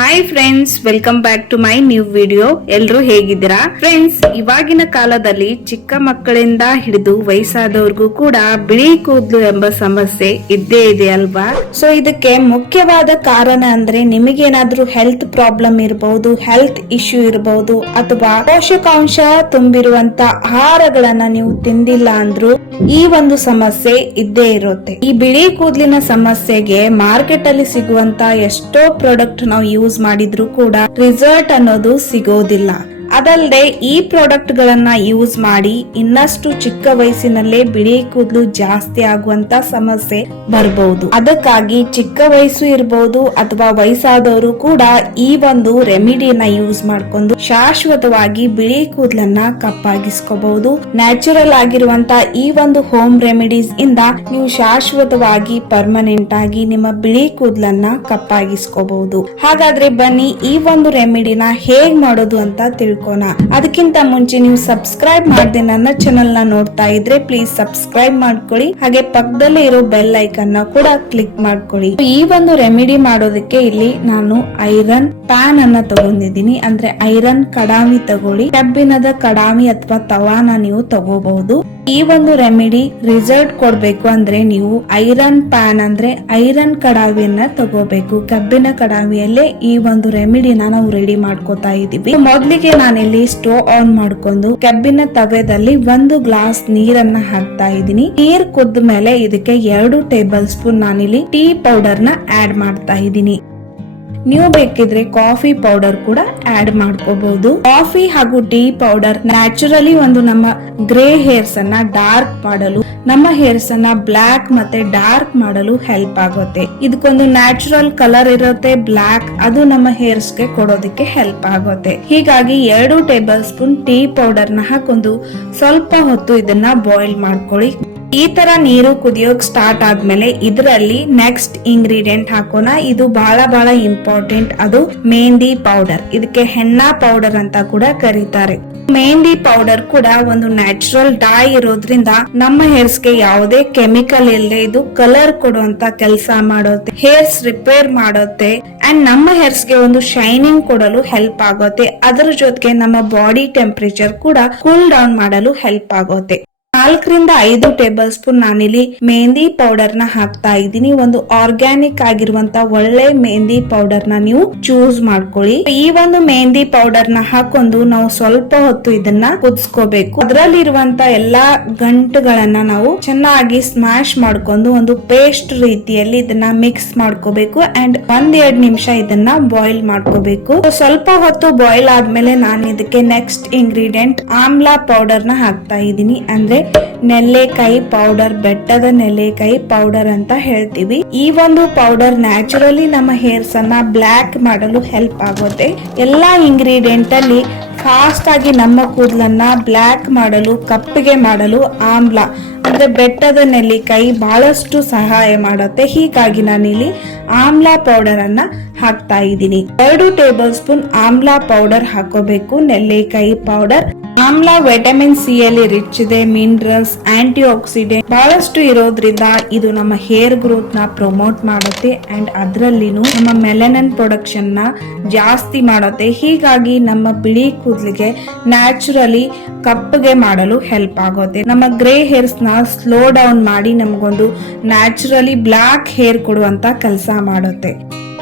Hi friends welcome back to my new video ಎಲ್ರು ಹೇಗಿದ್ದೀರಾ? Friends ಇವಾಗಿನ ಕಾಲದಲ್ಲಿ ಚಿಕ್ಕ ಮಕ್ಕಳಿಂದ ಹಿಡಿದು ವಯಸ್ಸಾದವ್ರಿಗೂ ಕೂಡ ಬಿಳಿ ಕೂದಲು ಎಂಬ ಸಮಸ್ಯೆ ಇದ್ದೇ ಇದೆ ಅಲ್ವಾ? ಸೊ ಇದಕ್ಕೆ ಮುಖ್ಯವಾದ ಕಾರಣ ಅಂದ್ರೆ ನಿಮಗೇನಾದ್ರೂ ಹೆಲ್ತ್ ಪ್ರಾಬ್ಲಮ್ ಇರಬಹುದು ಹೆಲ್ತ್ ಇಶ್ಯೂ ಇರಬಹುದು ಅಥವಾ ಪೋಷಕಾಂಶ ತುಂಬಿರುವಂತ ಆಹಾರಗಳನ್ನ ನೀವು ತಿಂದಿಲ್ಲ ಅಂದ್ರೂ ಈ ಒಂದು ಸಮಸ್ಯೆ ಇದ್ದೇ ಇರುತ್ತೆ. ಈ ಬಿಳಿ ಕೂದಲಿನ ಸಮಸ್ಯೆಗೆ ಮಾರ್ಕೆಟ್ ಅಲ್ಲಿ ಸಿಗುವಂತ ಎಷ್ಟೋ ಪ್ರಾಡಕ್ಟ್ ನಾವು ಮಾಡಿದ್ರು ಕೂಡ ರಿಸಲ್ಟ್ ಅನ್ನೋದು ಸಿಗೋದಿಲ್ಲ. ಅದಲ್ಲದೆ ಈ ಪ್ರಾಡಕ್ಟ್ ಗಳನ್ನ ಯೂಸ್ ಮಾಡಿ ಇನ್ನಷ್ಟು ಚಿಕ್ಕ ವಯಸ್ಸಿನಲ್ಲೇ ಬಿಳಿ ಕೂದಲು ಜಾಸ್ತಿ ಆಗುವಂತ ಸಮಸ್ಯೆ ಬರಬಹುದು ಅದಕ್ಕಾಗಿ ಚಿಕ್ಕ ವಯಸ್ಸು ಇರಬಹುದು ಅಥವಾ ವಯಸ್ಸಾದವರು ಕೂಡ ಈ ಒಂದು ರೆಮಿಡಿಯನ್ನ ಯೂಸ್ ಮಾಡ್ಕೊಂಡು ಶಾಶ್ವತವಾಗಿ ಬಿಳಿ ಕೂದಲನ್ನ ಕಪ್ಪಾಗಿಸ್ಕೋಬಹುದು. ನ್ಯಾಚುರಲ್ ಆಗಿರುವಂತ ಈ ಒಂದು ಹೋಮ್ ರೆಮಿಡೀಸ್ ಇಂದ ನೀವು ಶಾಶ್ವತವಾಗಿ ಪರ್ಮನೆಂಟ್ ಆಗಿ ನಿಮ್ಮ ಬಿಳಿ ಕೂದಲನ್ನ ಕಪ್ಪಾಗಿಸ್ಕೋಬಹುದು. ಹಾಗಾದ್ರೆ ಬನ್ನಿ ಈ ಒಂದು ರೆಮಿಡಿನ ಹೇಗ್ ಮಾಡೋದು ಅಂತ ತಿಳ್ಕೋಣ ಅದಕ್ಕಿಂತ ಮುಂಚೆ ನೀವು ಸಬ್ಸ್ಕ್ರೈಬ್ ಮಾಡದೆ ನನ್ನ ಚಾನೆಲ್ನ ನೋಡ್ತಾ ಇದ್ರೆ ಪ್ಲೀಸ್ ಸಬ್ಸ್ಕ್ರೈಬ್ ಮಾಡ್ಕೊಳ್ಳಿ. ಹಾಗೆ ಪಕ್ಕದಲ್ಲೇ ಇರೋ ಬೆಲ್ ಐಕನ್ನ ಕೂಡ ಕ್ಲಿಕ್ ಮಾಡ್ಕೊಳ್ಳಿ. ಈ ಒಂದು ರೆಮಿಡಿ ಮಾಡೋದಕ್ಕೆ ಇಲ್ಲಿ ನಾನು ಐರನ್ ಪ್ಯಾನ್ ಅನ್ನ ತಗೊಂಡಿದ್ದೀನಿ. ಅಂದ್ರೆ ಐರನ್ ಕಡಾಮಿ ತಗೊಳ್ಳಿ. ಕಬ್ಬಿಣದ ಕಡಾಮಿ ಅಥವಾ ತವಾನ ನೀವು ತಗೋಬಹುದು. ಈ ಒಂದು ರೆಮಿಡಿ ರಿಸಲ್ಟ್ ಕೊಡಬೇಕು ಅಂದ್ರೆ ನೀವು ಐರನ್ ಪ್ಯಾನ್ ಅಂದ್ರೆ ಐರನ್ ಕಡಾವಿಯನ್ನ ತಗೋಬೇಕು. ಕಬ್ಬಿನ ಕಡಾವಿಯಲ್ಲೇ ಈ ಒಂದು ರೆಮಿಡಿನ ನಾವು ರೆಡಿ ಮಾಡ್ಕೋತಾ ಇದೀವಿ ಮೊದ್ಲಿಗೆ ನಾನಿಲ್ಲಿ ಸ್ಟೋವ್ ಆನ್ ಮಾಡ್ಕೊಂಡು ಕಬ್ಬಿನ ತವೆದಲ್ಲಿ ಒಂದು ಗ್ಲಾಸ್ ನೀರನ್ನ ಹಾಕ್ತಾ ಇದೀನಿ ನೀರ್ ಕುದ್ದ ಮೇಲೆ ಇದಕ್ಕೆ ಎರಡು ಟೇಬಲ್ ಸ್ಪೂನ್ ನಾನಿಲ್ಲಿ ಟೀ ಪೌಡರ್ನ ಆಡ್ ಮಾಡ್ತಾ ಇದ್ದೀನಿ. ನೀವು ಬೇಕಿದ್ರೆ ಕಾಫಿ ಪೌಡರ್ ಕೂಡ ಆಡ್ ಮಾಡ್ಕೋಬಹುದು ಕಾಫಿ ಹಾಗೂ ಟೀ ಪೌಡರ್ ನ್ಯಾಚುರಲಿ ಒಂದು ನಮ್ಮ ಗ್ರೇ ಹೇರ್ಸ್ ಅನ್ನ ಡಾರ್ಕ್ ಮಾಡಲು, ನಮ್ಮ ಹೇರ್ಸ್ ಅನ್ನ ಬ್ಲಾಕ್ ಮತ್ತೆ ಡಾರ್ಕ್ ಮಾಡಲು ಹೆಲ್ಪ್ ಆಗುತ್ತೆ. ಇದಕ್ಕೊಂದು ನ್ಯಾಚುರಲ್ ಕಲರ್ ಇರುತ್ತೆ ಬ್ಲಾಕ್ ಅದು ನಮ್ಮ ಹೇರ್ಸ್ಗೆ ಕೊಡೋದಕ್ಕೆ ಹೆಲ್ಪ್ ಆಗುತ್ತೆ. ಹೀಗಾಗಿ ಎರಡು ಟೇಬಲ್ ಸ್ಪೂನ್ ಟೀ ಪೌಡರ್ನ ಹಾಕೊಂಡು ಸ್ವಲ್ಪ ಹೊತ್ತು ಇದನ್ನ ಬಾಯ್ಲ್ ಮಾಡ್ಕೊಳ್ಳಿ. ಈ ತರ ನೀರು ಕುದಿಯೋಕ್ ಸ್ಟಾರ್ಟ್ ಆದ್ಮೇಲೆ ಇದರಲ್ಲಿ ನೆಕ್ಸ್ಟ್ ಇಂಗ್ರೀಡಿಯೆಂಟ್ ಹಾಕೋಣ. ಇದು ಬಹಳ ಬಹಳ ಇಂಪಾರ್ಟೆಂಟ್ ಅದು ಮೆಹಂದಿ ಪೌಡರ್ ಇದಕ್ಕೆ ಹೆನ್ನಾ ಪೌಡರ್ ಅಂತ ಕೂಡ ಕರೀತಾರೆ. ಮೆಹಂದಿ ಪೌಡರ್ ಕೂಡ ಒಂದು ನ್ಯಾಚುರಲ್ ಡೈ ಇರೋದ್ರಿಂದ ನಮ್ಮ ಹೇರ್ಸ್ಗೆ ಯಾವುದೇ ಕೆಮಿಕಲ್ ಇಲ್ಲದೆ ಇದು ಕಲರ್ ಕೊಡುವಂತ ಕೆಲಸ ಮಾಡುತ್ತೆ. ಹೇರ್ಸ್ ರಿಪೇರ್ ಮಾಡುತ್ತೆ. ಅಂಡ್ ನಮ್ಮ ಹೇರ್ಸ್ಗೆ ಒಂದು ಶೈನಿಂಗ್ ಕೊಡಲು ಹೆಲ್ಪ್ ಆಗುತ್ತೆ. ಅದರ ಜೊತೆಗೆ ನಮ್ಮ ಬಾಡಿ ಟೆಂಪರೇಚರ್ ಕೂಡ ಕೂಲ್ ಡೌನ್ ಮಾಡಲು ಹೆಲ್ಪ್ ಆಗುತ್ತೆ. ನಾಲ್ಕರಿಂದ ಐದು ಟೇಬಲ್ ಸ್ಪೂನ್ ನಾನಿಲ್ಲಿ ಮೆಹಂದಿ ಪೌಡರ್ನ ಹಾಕ್ತಾ ಇದ್ದೀನಿ. ಒಂದು ಆರ್ಗ್ಯಾನಿಕ್ ಆಗಿರುವಂತ ಒಳ್ಳೆ ಮೆಹಂದಿ ಪೌಡರ್ನ ನೀವು ಚೂಸ್ ಮಾಡ್ಕೊಳ್ಳಿ. ಈ ಒಂದು ಮೆಹಂದಿ ಪೌಡರ್ನ ಹಾಕೊಂಡು ನಾವು ಸ್ವಲ್ಪ ಹೊತ್ತು ಇದನ್ನ ಕುದಿಸ್ಕೋಬೇಕು. ಅದರಲ್ಲಿರುವಂತ ಎಲ್ಲಾ ಗಂಟುಗಳನ್ನ ನಾವು ಚೆನ್ನಾಗಿ ಸ್ಮ್ಯಾಶ್ ಮಾಡ್ಕೊಂಡು ಒಂದು ಪೇಸ್ಟ್ ರೀತಿಯಲ್ಲಿ ಇದನ್ನ ಮಿಕ್ಸ್ ಮಾಡ್ಕೋಬೇಕು ಅಂಡ್ ಒಂದ್ ಎರಡ್ ನಿಮಿಷ ಇದನ್ನ ಬಾಯ್ಲ್ ಮಾಡ್ಕೋಬೇಕು. ಸ್ವಲ್ಪ ಹೊತ್ತು ಬಾಯ್ಲ್ ಆದ್ಮೇಲೆ ನಾನು ಇದಕ್ಕೆ ನೆಕ್ಸ್ಟ್ ಇಂಗ್ರೀಡಿಯೆಂಟ್ ಆಮ್ಲಾ ಪೌಡರ್ನ ಹಾಕ್ತಾ ಇದ್ದೀನಿ. ಅಂದ್ರೆ ನೆಲ್ಲೆಕಾಯಿ ಪೌಡರ್ ಬೆಟ್ಟದ ನೆಲ್ಲೆಕಾಯಿ ಪೌಡರ್ ಅಂತ ಹೇಳ್ತೀವಿ. ಈ ಒಂದು ಪೌಡರ್ ನ್ಯಾಚುರಲಿ ನಮ್ಮ ಹೇರ್ಸ್ ಅನ್ನ ಬ್ಲ್ಯಾಕ್ ಮಾಡಲು ಹೆಲ್ಪ್ ಆಗುತ್ತೆ. ಎಲ್ಲಾ ಇಂಗ್ರೀಡಿಯೆಂಟ್ ಅಲ್ಲಿ ಫಾಸ್ಟ್ ಆಗಿ ನಮ್ಮ ಕೂದಲನ್ನ ಬ್ಲ್ಯಾಕ್ ಮಾಡಲು, ಕಪ್ಪಗೆ ಮಾಡಲು ಆಮ್ಲ, ಅಂದ್ರೆ ಬೆಟ್ಟದ ನೆಲ್ಲಿಕಾಯಿ ಬಹಳಷ್ಟು ಸಹಾಯ ಮಾಡುತ್ತೆ. ಹೀಗಾಗಿ ನಾನಿಲ್ಲಿ ಆಮ್ಲ ಪೌಡರ್ ಅನ್ನ ಹಾಕ್ತಾ ಇದ್ದೀನಿ. ಎರಡು ಟೇಬಲ್ ಸ್ಪೂನ್ ಆಮ್ಲಾ ಪೌಡರ್ ಹಾಕೋಬೇಕು. ನೆಲ್ಲಿಕಾಯಿ ಪೌಡರ್. ಆಮ್ಲಾ ವಿಟಮಿನ್ ಸಿ ಅಲ್ಲಿ ರಿಚ್ ಇದೆ. ಮಿನರಲ್ಸ್ ಆಂಟಿ ಆಕ್ಸಿಡೆಂಟ್ ಬಹಳಷ್ಟು ಇರೋದ್ರಿಂದ ಇದು ನಮ್ಮ ಹೇರ್ ಗ್ರೋತ್ನ ಪ್ರಮೋಟ್ ಮಾಡುತ್ತೆ. ಅಂಡ್ ಅದರಲ್ಲಿನೂ ನಮ್ಮ ಮೆಲನನ್ ಪ್ರೊಡಕ್ಷನ್ನ ಜಾಸ್ತಿ ಮಾಡುತ್ತೆ. ಹೀಗಾಗಿ ನಮ್ಮ ಬಿಳಿ ಕೂದಲಿಗೆ ನ್ಯಾಚುರಲಿ ಕಪ್ಪಗೆ ಮಾಡಲು ಹೆಲ್ಪ್ ಆಗುತ್ತೆ. ನಮ್ಮ ಗ್ರೇ ಹೇರ್ಸ್ನ ಸ್ಲೋ ಡೌನ್ ಮಾಡಿ ನಮಗೊಂದು ನ್ಯಾಚುರಲಿ ಬ್ಲಾಕ್ ಹೇರ್ ಕೊಡುವಂತ ಕೆಲಸ ಮಾಡುತ್ತೆ.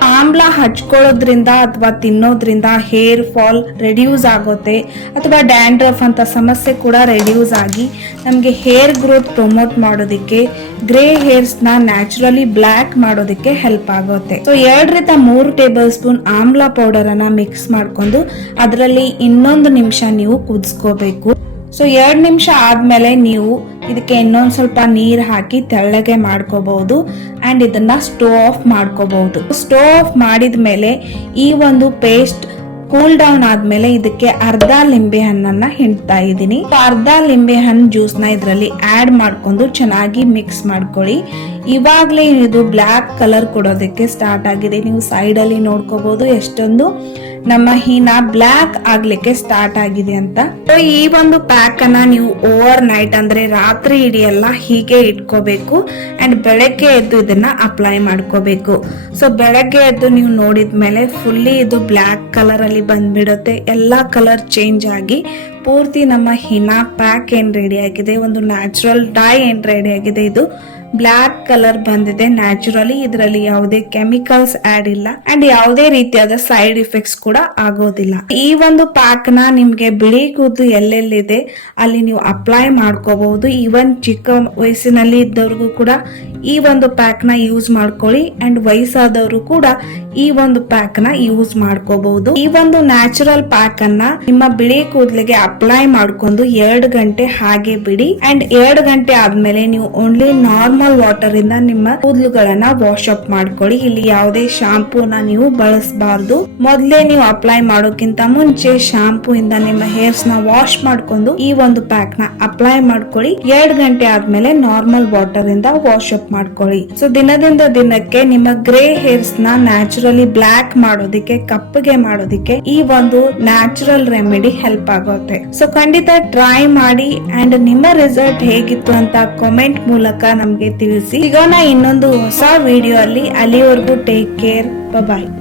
ಆಮ್ಲ ಹಚ್ಕೊಳ್ಳೋದ್ರಿಂದ ಅಥವಾ ತಿನ್ನೋದ್ರಿಂದ ಹೇರ್ ಫಾಲ್ ರೆಡ್ಯೂಸ್ ಆಗುತ್ತೆ ಅಥವಾ ಡ್ಯಾಂಡ್ರಫ್ ಅಂತ ಸಮಸ್ಯೆ ಕೂಡ ರೆಡ್ಯೂಸ್ ಆಗಿ ನಮಗೆ ಹೇರ್ ಗ್ರೋತ್ ಪ್ರಮೋಟ್ ಮಾಡೋದಕ್ಕೆ ಗ್ರೇ ಹೇರ್ಸ್ನ ನ್ಯಾಚುರಲಿ ಬ್ಲ್ಯಾಕ್ ಮಾಡೋದಕ್ಕೆ ಹೆಲ್ಪ್ ಆಗುತ್ತೆ ಸೊ ಎರಡರಿಂದ ಮೂರು ಟೇಬಲ್ ಸ್ಪೂನ್ ಆಮ್ಲ ಪೌಡರ್ ಅನ್ನ ಮಿಕ್ಸ್ ಮಾಡ್ಕೊಂಡು ಅದರಲ್ಲಿ ಇನ್ನೊಂದು ನಿಮಿಷ ನೀವು ಕುದಿಸ್ಕೋಬೇಕು. ಸೊ ಎರಡು ನಿಮಿಷ ಆದ್ಮೇಲೆ ನೀವು ಇದಕ್ಕೆ ಇನ್ನೊಂದು ಸ್ವಲ್ಪ ನೀರು ಹಾಕಿ ತೆಳ್ಳಗೆ ಮಾಡ್ಕೋಬಹುದು ಅಂಡ್ ಇದನ್ನ ಸ್ಟೋವ್ ಆಫ್ ಮಾಡ್ಕೋಬಹುದು. ಸ್ಟೋವ್ ಆಫ್ ಮಾಡಿದ ಮೇಲೆ ಈ ಒಂದು ಪೇಸ್ಟ್ ಕೂಲ್ ಡೌನ್ ಆದ್ಮೇಲೆ ಇದಕ್ಕೆ ಅರ್ಧ ಲಿಂಬೆ ಹಣ್ಣನ್ನ ಹಿಂಡ್ತಾ ಇದ್ದೀನಿ. ಅರ್ಧ ಲಿಂಬೆ ಹಣ್ಣು ಜ್ಯೂಸ್ನ ಇದರಲ್ಲಿ ಆಡ್ ಮಾಡ್ಕೊಂಡು ಚೆನ್ನಾಗಿ ಮಿಕ್ಸ್ ಮಾಡ್ಕೊಳ್ಳಿ. ಇವಾಗ್ಲೇ ಇದು ಬ್ಲ್ಯಾಕ್ ಕಲರ್ ಕೊಡೋದಕ್ಕೆ ಸ್ಟಾರ್ಟ್ ಆಗಿದೆ. ನೀವು ಸೈಡ್ ಅಲ್ಲಿ ನೋಡ್ಕೋಬಹುದು ಎಷ್ಟೊಂದು ನಮ್ಮ ಹೀನಾ ಬ್ಲ್ಯಾಕ್ ಆಗ್ಲಿಕ್ಕೆ ಸ್ಟಾರ್ಟ್ ಆಗಿದೆ ಅಂತ. ಈ ಒಂದು ಪ್ಯಾಕ್ ಅನ್ನ ನೀವು ಓವರ್ ನೈಟ್ ಅಂದ್ರೆ ರಾತ್ರಿ ಇಡೀ ಹೀಗೆ ಇಟ್ಕೋಬೇಕು ಅಂಡ್ ಬೆಳಗ್ಗೆ ಎದ್ದು ಇದನ್ನ ಅಪ್ಲೈ ಮಾಡ್ಕೋಬೇಕು. ಸೊ ಬೆಳಗ್ಗೆ ಎದ್ದು ನೀವು ನೋಡಿದ್ಮೇಲೆ ಫುಲ್ಲಿ ಇದು ಬ್ಲ್ಯಾಕ್ ಕಲರ್ ಅಲ್ಲಿ ಬಂದ್ಬಿಡುತ್ತೆ. ಎಲ್ಲಾ ಕಲರ್ ಚೇಂಜ್ ಆಗಿ ಪೂರ್ತಿ ನಮ್ಮ ಹಿನಾ ಪ್ಯಾಕ್ ಏನ್ ರೆಡಿ ಆಗಿದೆ? ಒಂದು ನ್ಯಾಚುರಲ್ ಡೈ ಏನ್ ರೆಡಿ ಆಗಿದೆ ಇದು? ಬ್ಲ್ಯಾಕ್ ಕಲರ್ ಬಂದಿದೆ ನ್ಯಾಚುರಲಿ. ಇದರಲ್ಲಿ ಯಾವುದೇ ಕೆಮಿಕಲ್ಸ್ ಆಡ್ ಇಲ್ಲ. ಅಂಡ್ ಯಾವುದೇ ರೀತಿಯಾದ ಸೈಡ್ ಇಫೆಕ್ಟ್ಸ್ ಕೂಡ ಆಗೋದಿಲ್ಲ. ಈ ಒಂದು ಪ್ಯಾಕ್ನ ನಿಮ್ಗೆ ಬಿಳಿ ಕೂದಲು ಎಲ್ಲೆಲ್ಲಿದೆ, ಅಲ್ಲಿ ನೀವು ಅಪ್ಲೈ ಮಾಡ್ಕೋಬಹುದು. ಈವನ್ ಚಿಕ್ಕ ವಯಸ್ಸಿನಲ್ಲಿ ಇದ್ದವ್ರಿಗೂ ಕೂಡ ಈ ಒಂದು ಪ್ಯಾಕ್ನ ಯೂಸ್ ಮಾಡ್ಕೊಳ್ಳಿ. ಅಂಡ್ ವಯಸ್ಸಾದವರು ಕೂಡ ಈ ಒಂದು ಪ್ಯಾಕ್ನ ಯೂಸ್ ಮಾಡ್ಕೋಬಹುದು. ಈ ಒಂದು ನ್ಯಾಚುರಲ್ ಪ್ಯಾಕ್ ಅನ್ನ ನಿಮ್ಮ ಬಿಳಿ ಕೂದಲಿಗೆ ಅಪ್ಲೈ ಮಾಡ್ಕೊಂಡು ಎರಡು ಗಂಟೆ ಹಾಗೆ ಬಿಡಿ. ಅಂಡ್ ಎರಡು ಗಂಟೆ ಆದ್ಮೇಲೆ ನೀವು ಓನ್ಲಿ ನಾರ್ಮಲ್ ವಾಟರ್ ಇಂದ ನಿಮ್ಮ ಕೂದಲುಗಳನ್ನ ವಾಶ್ ಅಪ್ ಮಾಡ್ಕೊಳ್ಳಿ. ಇಲ್ಲಿ ಯಾವುದೇ ಶಾಂಪೂನ ನೀವು ಬಳಸಬಾರ್ದು. ಮೊದ್ಲೇ ನೀವು ಅಪ್ಲೈ ಮಾಡೋಕ್ಕಿಂತ ಮುಂಚೆ ಶಾಂಪೂ ಇಂದ ನಿಮ್ಮ ಹೇರ್ಸ್ನ ವಾಶ್ ಮಾಡ್ಕೊಂಡು ಈ ಒಂದು ಪ್ಯಾಕ್ನ ಅಪ್ಲೈ ಮಾಡ್ಕೊಳ್ಳಿ. ಎರಡು ಗಂಟೆ ಆದ್ಮೇಲೆ ನಾರ್ಮಲ್ ವಾಟರ್ ಇಂದ ವಾಶ್ ಅಪ್ ಮಾಡ್ಕೊಳ್ಳಿ. ಸೊ ದಿನದಿಂದ ದಿನಕ್ಕೆ ನಿಮ್ಮ ಗ್ರೇ ಹೇರ್ಸ್ನ ನ್ಯಾಚುರಲಿ ಬ್ಲಾಕ್ ಮಾಡೋದಿಕ್ಕೆ, ಕಪ್ಪಗೆ ಮಾಡೋದಿಕ್ಕೆ ಈ ಒಂದು ನ್ಯಾಚುರಲ್ ರೆಮಿಡಿ ಹೆಲ್ಪ್ ಆಗುತ್ತೆ. ಸೊ ಖಂಡಿತ ಟ್ರೈ ಮಾಡಿ ಅಂಡ್ ನಿಮ್ಮ ರಿಸಲ್ಟ್ ಹೇಗಿತ್ತು ಅಂತ ಕಾಮೆಂಟ್ ಮೂಲಕ ನಮ್ಗೆ ತಿಳಿಸಿ. ಸಿಗೋಣ ಇನ್ನೊಂದು ಹೊಸ ವಿಡಿಯೋ ಅಲ್ಲಿ. ಅಲ್ಲಿವರೆಗೂ ಟೇಕ್ ಕೇರ್ ಬಾಯ್